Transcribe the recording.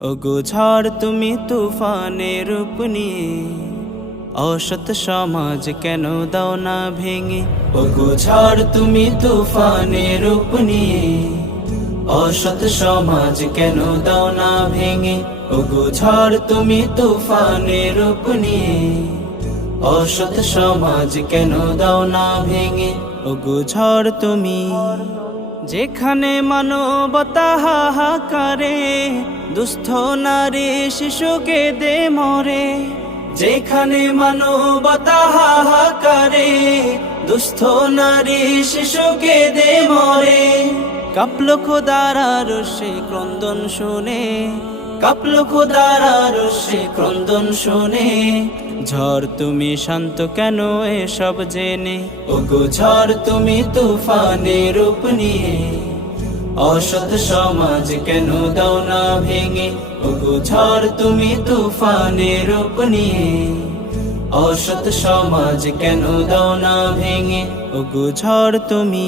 ওগো ঝড় তুমি তুফানের রূপ নিয়ে অসৎ সমাজ কেন দাও না ভেঙে। ওগো ঝড় তুমি তুফানের রূপ নিয়ে অসৎ সমাজ কেন দাও না ভেঙে। ওগো ঝড় তুমি তুফানের রূপ নিয়ে অসৎ সমাজ কেন দাও না ভেঙে। ওগো ঝড় তুমি যেখানে মানবতা হাহাকারে দুস্থ নারী শিশুকে দে মরে। যেখানে মানবতা হাহাকারে দুস্থ নারী শিশুকে দে মরে। কাঁপলো খোদার আরশে ক্রন্দন শুনে, কাঁপলো খোদার আরশে ক্রন্দন শুনে। ঝড় তুমি শান্ত কেন এসব জেনে। ওগো ঝড় তুমি তুফানের রূপ নিয়ে অসৎ সমাজ কেন দাও না ভেঙে। ওগো ঝড় তুমি তুফানের রূপ নিয়ে অসৎ সমাজ কেন দাও না ভেঙে। ওগো ঝড় তুমি